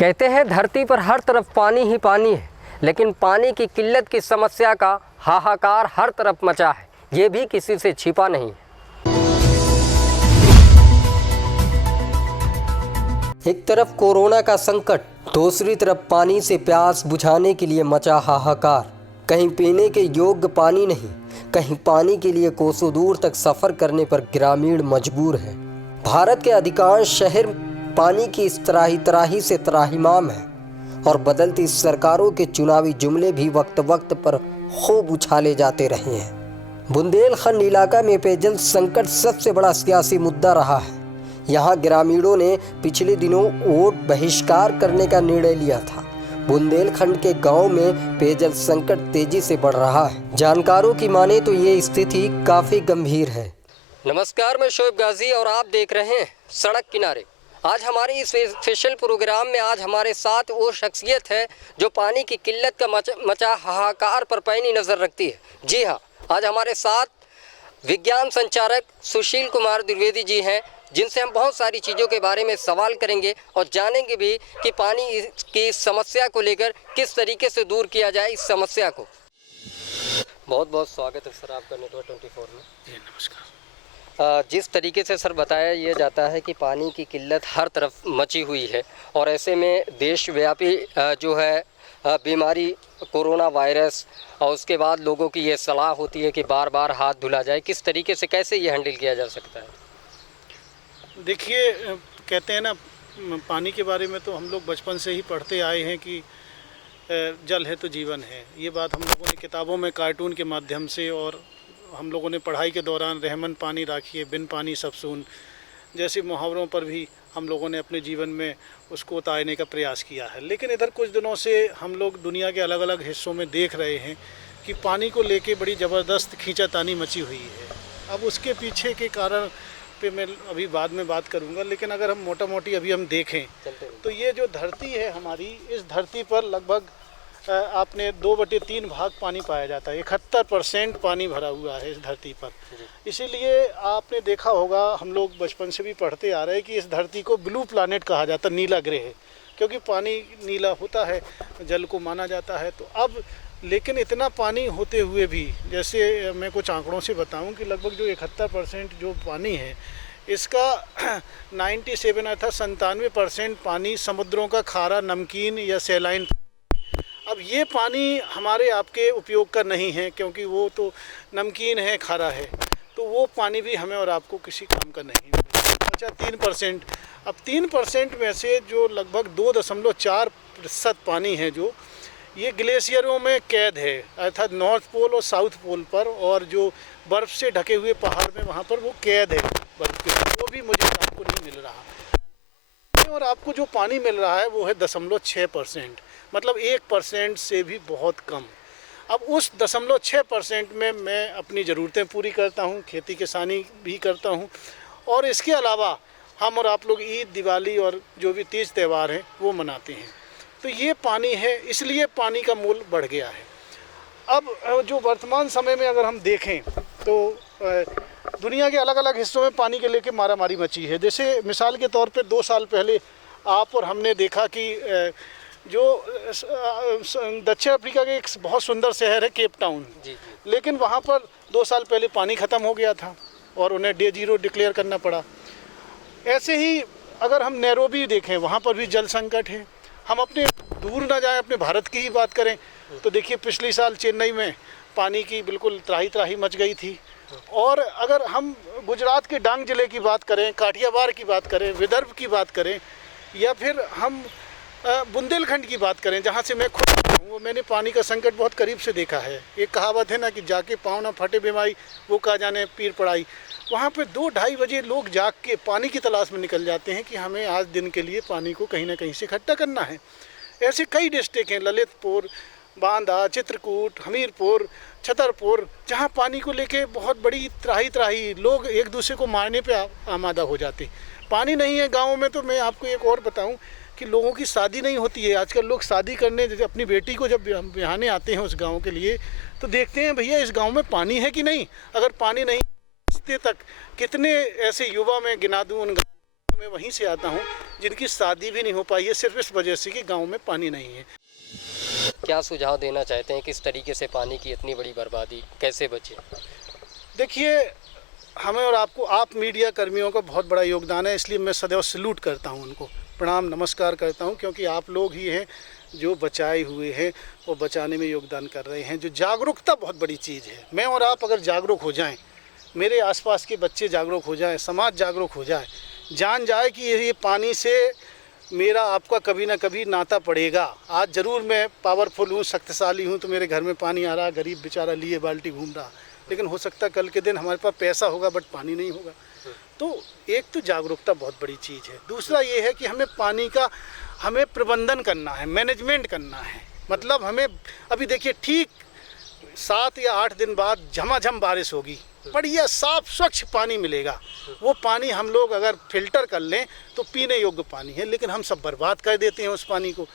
कहते हैं धरती पर हर तरफ पानी ही पानी है, लेकिन पानी की किल्लत की समस्या का हाहाकार हर तरफ मचा है, ये भी किसी से छिपा नहीं है। एक तरफ कोरोना का संकट, दूसरी तरफ पानी से प्यास बुझाने के लिए मचा हाहाकार। कहीं पीने के योग्य पानी नहीं, कहीं पानी के लिए कोसों दूर तक सफ़र करने पर ग्रामीण मजबूर है। भारत के अधिकांश शहर पानी की इस त्राही से त्राहिमाम है और बदलती सरकारों के चुनावी जुमले भी वक्त वक्त पर खूब उछाले जाते रहे हैं। बुंदेलखंड इलाका में पेयजल संकट सबसे बड़ा सियासी मुद्दा रहा है। यहाँ ग्रामीणों ने पिछले दिनों वोट बहिष्कार करने का निर्णय लिया था। बुंदेलखंड के गांव में पेयजल संकट तेजी से बढ़ रहा है। जानकारों की माने तो ये स्थिति काफ़ी गंभीर है। नमस्कार, मैं शोएब गाजी और आप देख रहे हैं सड़क किनारे। आज हमारे इस स्पेशल प्रोग्राम में आज हमारे साथ वो शख्सियत है जो पानी की किल्लत का मचा हाहाकार पर पैनी नज़र रखती है। जी हाँ, आज हमारे साथ विज्ञान संचारक सुशील कुमार द्विवेदी जी हैं, जिनसे हम बहुत सारी चीज़ों के बारे में सवाल करेंगे और जानेंगे भी कि पानी की समस्या को लेकर किस तरीके से दूर किया जाए इस समस्या को। बहुत बहुत स्वागत है सर आपका नेटवर्क 24 में। जी नमस्कार। जिस तरीके से सर बताया यह जाता है कि पानी की किल्लत हर तरफ मची हुई है और ऐसे में देशव्यापी जो है बीमारी कोरोना वायरस और उसके बाद लोगों की ये सलाह होती है कि बार बार हाथ धुला जाए, किस तरीके से कैसे ये हैंडल किया जा सकता है? देखिए, कहते हैं ना, पानी के बारे में तो हम लोग बचपन से ही पढ़ते आए हैं कि जल है तो जीवन है। ये बात हम लोगों ने किताबों में कार्टून के माध्यम से और हम लोगों ने पढ़ाई के दौरान रहमन पानी राखिए बिन पानी सब सून जैसे मुहावरों पर भी हम लोगों ने अपने जीवन में उसको उतारने का प्रयास किया है। लेकिन इधर कुछ दिनों से हम लोग दुनिया के अलग अलग हिस्सों में देख रहे हैं कि पानी को लेके बड़ी ज़बरदस्त खींचातानी मची हुई है। अब उसके पीछे के कारण पे मैं अभी बाद में बात करूंगा, लेकिन अगर हम मोटा मोटी अभी हम देखें तो ये जो धरती है हमारी, इस धरती पर लगभग आपने 2/3 भाग पानी पाया जाता है। 71% पानी भरा हुआ है इस धरती पर। इसीलिए आपने देखा होगा, हम लोग बचपन से भी पढ़ते आ रहे हैं कि इस धरती को ब्लू प्लैनेट कहा जाता है, नीला ग्रह, क्योंकि पानी नीला होता है, जल को माना जाता है। तो अब लेकिन इतना पानी होते हुए भी, जैसे मैं कुछ आंकड़ों से बताऊं कि लगभग जो 71% जो पानी है इसका 97 अर्थात 97% पानी समुद्रों का खारा, नमकीन या सैलाइन। अब ये पानी हमारे आपके उपयोग का नहीं है, क्योंकि वो तो नमकीन है, खारा है, तो वो पानी भी हमें और आपको किसी काम का नहीं है। अच्छा 3%, अब 3% में से जो लगभग 2.4% पानी है जो ये ग्लेशियरों में कैद है, अर्थात नॉर्थ पोल और साउथ पोल पर, और जो बर्फ़ से ढके हुए पहाड़ में वहाँ पर वो कैद है बर्फ़ के, वो भी मुझे आपको नहीं मिल रहा। और आपको जो पानी मिल रहा है वो है 0.6%, मतलब 1% से भी बहुत कम। अब उस 0.6% में मैं अपनी ज़रूरतें पूरी करता हूँ, खेती किसानी भी करता हूँ, और इसके अलावा हम और आप लोग ईद, दिवाली और जो भी तीज त्यौहार हैं वो मनाते हैं। तो ये पानी है, इसलिए पानी का मूल्य बढ़ गया है। अब जो वर्तमान समय में अगर हम देखें तो दुनिया के अलग अलग हिस्सों में पानी के लेके मारामारी मची है। जैसे मिसाल के तौर पे 2 साल पहले आप और हमने देखा कि जो दक्षिण अफ्रीका के एक बहुत सुंदर शहर है केप टाउन, लेकिन वहाँ पर 2 साल पहले पानी ख़त्म हो गया था और उन्हें डे 0 डिक्लेयर करना पड़ा। ऐसे ही अगर हम नैरोबी देखें, वहाँ पर भी जल संकट है। हम अपने दूर ना जाएं, अपने भारत की ही बात करें तो देखिए पिछले साल चेन्नई में पानी की बिल्कुल त्राही मच गई थी। और अगर हम गुजरात के डांग ज़िले की बात करें, काठियावाड़ की बात करें, विदर्भ की बात करें, या फिर हम बुंदेलखंड की बात करें जहाँ से मैं खुद हूँ, मैंने पानी का संकट बहुत करीब से देखा है। एक कहावत है ना कि जाके पाँव ना फटे बीमारी, वो कहा जाने पीर पड़ाई। वहाँ पे 2-2:30 बजे लोग जाग के पानी की तलाश में निकल जाते हैं कि हमें आज दिन के लिए पानी को कहीं ना कहीं से इकट्ठा करना है। ऐसे कई डिस्ट्रिक्ट हैं, ललितपुर, बांदा, चित्रकूट, हमीरपुर, छतरपुर, जहाँ पानी को लेके बहुत बड़ी त्राही लोग एक दूसरे को मारने पे आमादा हो जाते। पानी नहीं है गाँव में। तो मैं आपको एक और बताऊँ कि लोगों की शादी नहीं होती है आजकल। लोग शादी करने अपनी बेटी को जब बिहाने आते हैं उस गांव के लिए, तो देखते हैं भैया इस गांव में पानी है कि नहीं। अगर पानी नहीं तक कितने ऐसे युवा मैं गिना दूँ उन मैं वहीं से आता हूँ जिनकी शादी भी नहीं हो पाई है सिर्फ इस वजह से कि गांव में पानी नहीं है। क्या सुझाव देना चाहते हैं, किस तरीके से पानी की इतनी बड़ी बर्बादी कैसे बचे? देखिए, हमें और आपको, आप मीडिया कर्मियों का बहुत बड़ा योगदान है, इसलिए मैं सदैव सैल्यूट करता हूँ, उनको प्रणाम नमस्कार करता हूँ, क्योंकि आप लोग ही हैं जो बचाए हुए हैं और बचाने में योगदान कर रहे हैं। जो जागरूकता बहुत बड़ी चीज़ है। मैं और आप अगर जागरूक हो जाएं, मेरे आसपास के बच्चे जागरूक हो जाएं, समाज जागरूक हो जाए, जान जाए कि ये पानी से मेरा आपका कभी ना कभी नाता पड़ेगा। आज ज़रूर मैं पावरफुल हूँ, शक्तिशाली हूँ, तो मेरे घर में पानी आ रहा, गरीब बेचारा लिए बाल्टी घूम रहा, लेकिन हो सकता है कल के दिन हमारे पास पैसा होगा बट पानी नहीं होगा। तो एक तो जागरूकता बहुत बड़ी चीज़ है। दूसरा ये है कि हमें पानी का हमें प्रबंधन करना है, मैनेजमेंट करना है। मतलब हमें अभी देखिए, ठीक 7 या 8 दिन बाद झमाझम बारिश होगी, बढ़िया साफ स्वच्छ पानी मिलेगा। वो पानी हम लोग अगर फिल्टर कर लें तो पीने योग्य पानी है, लेकिन हम सब बर्बाद कर देते हैं उस पानी को।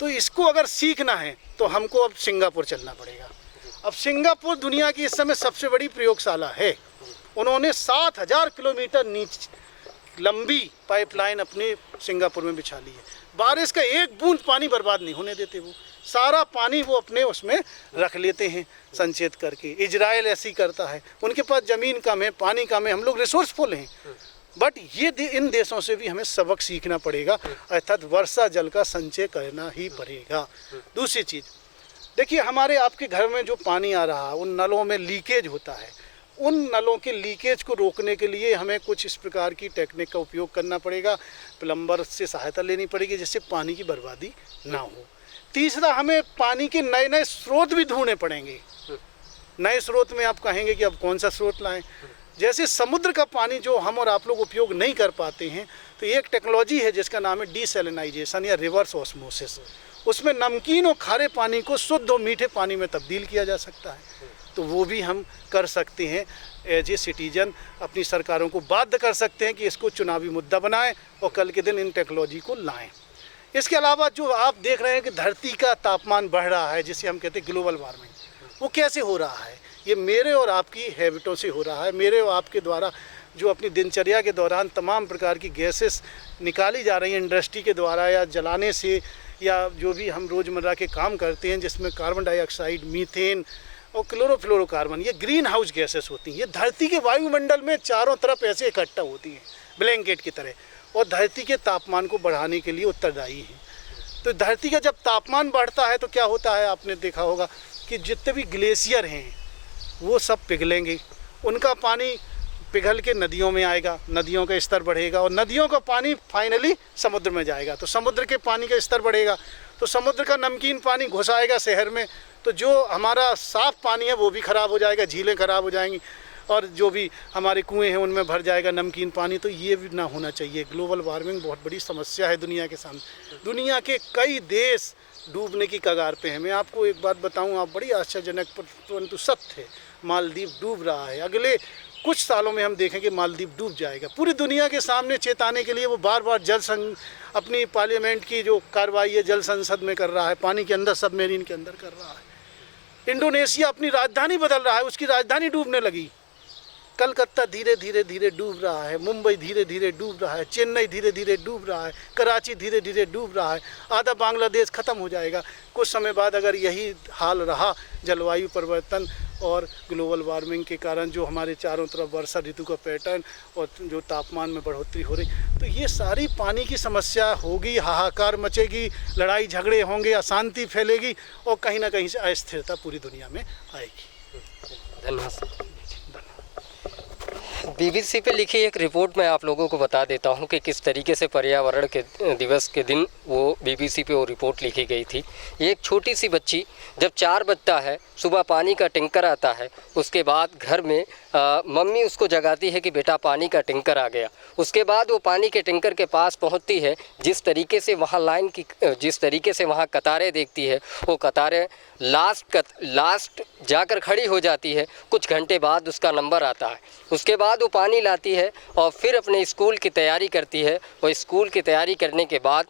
तो इसको अगर सीखना है तो हमको अब सिंगापुर चलना पड़ेगा। अब सिंगापुर दुनिया की इस समय सबसे बड़ी प्रयोगशाला है। उन्होंने 7000 किलोमीटर नीचे लंबी पाइपलाइन अपने सिंगापुर में बिछा ली है। बारिश का एक बूंद पानी बर्बाद नहीं होने देते। वो सारा पानी वो अपने उसमें रख लेते हैं संचित करके। इजराइल ऐसी करता है, उनके पास ज़मीन कम है, पानी कम है, हम लोग रिसोर्सफुल हैं। बट ये इन देशों से भी हमें सबक सीखना पड़ेगा, अर्थात वर्षा जल का संचय करना ही पड़ेगा। दूसरी चीज़ देखिए, हमारे आपके घर में जो पानी आ रहा है, उन नलों में लीकेज होता है। उन नलों के लीकेज को रोकने के लिए हमें कुछ इस प्रकार की टेक्निक का उपयोग करना पड़ेगा, प्लम्बर से सहायता लेनी पड़ेगी, जिससे पानी की बर्बादी ना हो। तीसरा, हमें पानी के नए नए स्रोत भी ढूंढने पड़ेंगे। नए स्रोत में आप कहेंगे कि अब कौन सा स्रोत लाएं? जैसे समुद्र का पानी जो हम और आप लोग उपयोग नहीं कर पाते हैं, तो एक टेक्नोलॉजी है जिसका नाम है डीसैलिनाइजेशन या रिवर्स ऑस्मोसिस। उसमें नमकीन और खारे पानी को शुद्ध और मीठे पानी में तब्दील किया जा सकता है। तो वो भी हम कर सकते हैं। एज ए सिटीजन अपनी सरकारों को बाध्य कर सकते हैं कि इसको चुनावी मुद्दा बनाएं और कल के दिन इन टेक्नोलॉजी को लाएं। इसके अलावा जो आप देख रहे हैं कि धरती का तापमान बढ़ रहा है, जिसे हम कहते हैं ग्लोबल वार्मिंग, वो कैसे हो रहा है? ये मेरे और आपकी हैबिटों से हो रहा है। मेरे और आपके द्वारा जो अपनी दिनचर्या के दौरान तमाम प्रकार की गैसेस निकाली जा रही हैं इंडस्ट्री के द्वारा, या जलाने से, या जो भी हम रोज़मर्रा के काम करते हैं जिसमें कार्बन डाइऑक्साइड, मीथेन और क्लोरोफ्लोरोकार्बन, ये ग्रीन हाउस गैसेस होती हैं। ये धरती के वायुमंडल में चारों तरफ ऐसे इकट्ठा होती हैं ब्लैंकेट की तरह, और धरती के तापमान को बढ़ाने के लिए उत्तरदायी हैं। तो धरती का जब तापमान बढ़ता है तो क्या होता है, आपने देखा होगा कि जितने भी ग्लेशियर हैं वो सब पिघलेंगे, उनका पानी पिघल के नदियों में आएगा, नदियों का स्तर बढ़ेगा, और नदियों का पानी फाइनली समुद्र में जाएगा। तो समुद्र के पानी का स्तर बढ़ेगा, तो समुद्र का नमकीन पानी घुस आएगा शहर में, तो जो हमारा साफ़ पानी है वो भी ख़राब हो जाएगा, झीलें ख़राब हो जाएंगी, और जो भी हमारे कुएं हैं उनमें भर जाएगा नमकीन पानी। तो ये भी ना होना चाहिए। ग्लोबल वार्मिंग बहुत बड़ी समस्या है दुनिया के सामने। दुनिया के कई देश डूबने की कगार पे हैं। मैं आपको एक बात बताऊं, आप बड़ी आश्चर्यजनक परंतु सत्य है, मालदीव डूब रहा है। अगले कुछ सालों में हम देखेंगे मालदीव डूब जाएगा। पूरी दुनिया के सामने चेताने के लिए वो बार बार अपनी पार्लियामेंट की जो कार्रवाई है जल संसद में कर रहा है, पानी के अंदर, सबमरीन के अंदर कर रहा है। इंडोनेशिया अपनी राजधानी बदल रहा है, उसकी राजधानी डूबने लगी। कलकत्ता धीरे धीरे धीरे डूब रहा है, मुंबई धीरे धीरे डूब रहा है, चेन्नई धीरे धीरे डूब रहा है, कराची धीरे धीरे डूब रहा है, आधा बांग्लादेश ख़त्म हो जाएगा। कुछ समय बाद अगर यही हाल रहा जलवायु परिवर्तन और ग्लोबल वार्मिंग के कारण जो हमारे चारों तरफ वर्षा ऋतु का पैटर्न और जो तापमान में बढ़ोतरी हो रही, तो ये सारी पानी की समस्या होगी, हाहाकार मचेगी, लड़ाई झगड़े होंगे, अशांति फैलेगी, और कहीं ना कहीं से अस्थिरता पूरी दुनिया में आएगी। धन्यवाद। बीबीसी पे लिखी एक रिपोर्ट में आप लोगों को बता देता हूं कि किस तरीके से पर्यावरण के दिवस के दिन वो बीबीसी पे वो रिपोर्ट लिखी गई थी। एक छोटी सी बच्ची जब 4 बजता है, सुबह पानी का टैंकर आता है, उसके बाद घर में मम्मी उसको जगाती है कि बेटा पानी का टैंकर आ गया। उसके बाद वो पानी के टैंकर के पास पहुंचती है, जिस तरीके से वहाँ जिस तरीके से वहाँ कतारें देखती है, वो कतारें लास्ट जाकर खड़ी हो जाती है। कुछ घंटे बाद उसका नंबर आता है, उसके बाद वो पानी लाती है और फिर अपने स्कूल की तैयारी करती है। और स्कूल की तैयारी करने के बाद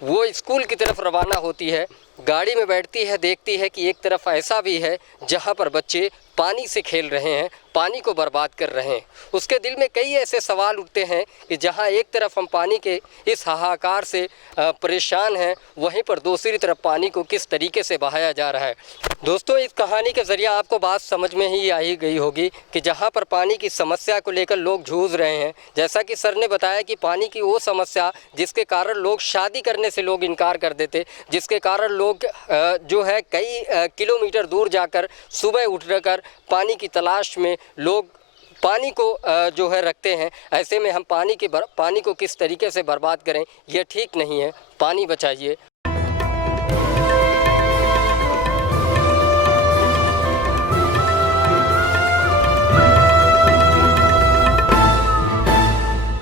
वो स्कूल की तरफ रवाना होती है। गाड़ी में बैठती है, देखती है कि एक तरफ ऐसा भी है जहाँ पर बच्चे पानी से खेल रहे हैं, पानी को बर्बाद कर रहे हैं। उसके दिल में कई ऐसे सवाल उठते हैं कि जहां एक तरफ हम पानी के इस हाहाकार से परेशान हैं, वहीं पर दूसरी तरफ पानी को किस तरीके से बहाया जा रहा है। दोस्तों, इस कहानी के ज़रिए आपको बात समझ में ही आई गई होगी कि जहां पर पानी की समस्या को लेकर लोग जूझ रहे हैं, जैसा कि सर ने बताया कि पानी की वो समस्या जिसके कारण लोग शादी करने से लोग इनकार कर देते, जिसके कारण लोग जो है कई किलोमीटर दूर जाकर सुबह उठकर पानी की तलाश में लोग पानी को जो है रखते हैं। ऐसे में हम पानी को किस तरीके से बर्बाद करें, यह ठीक नहीं है। पानी बचाइए,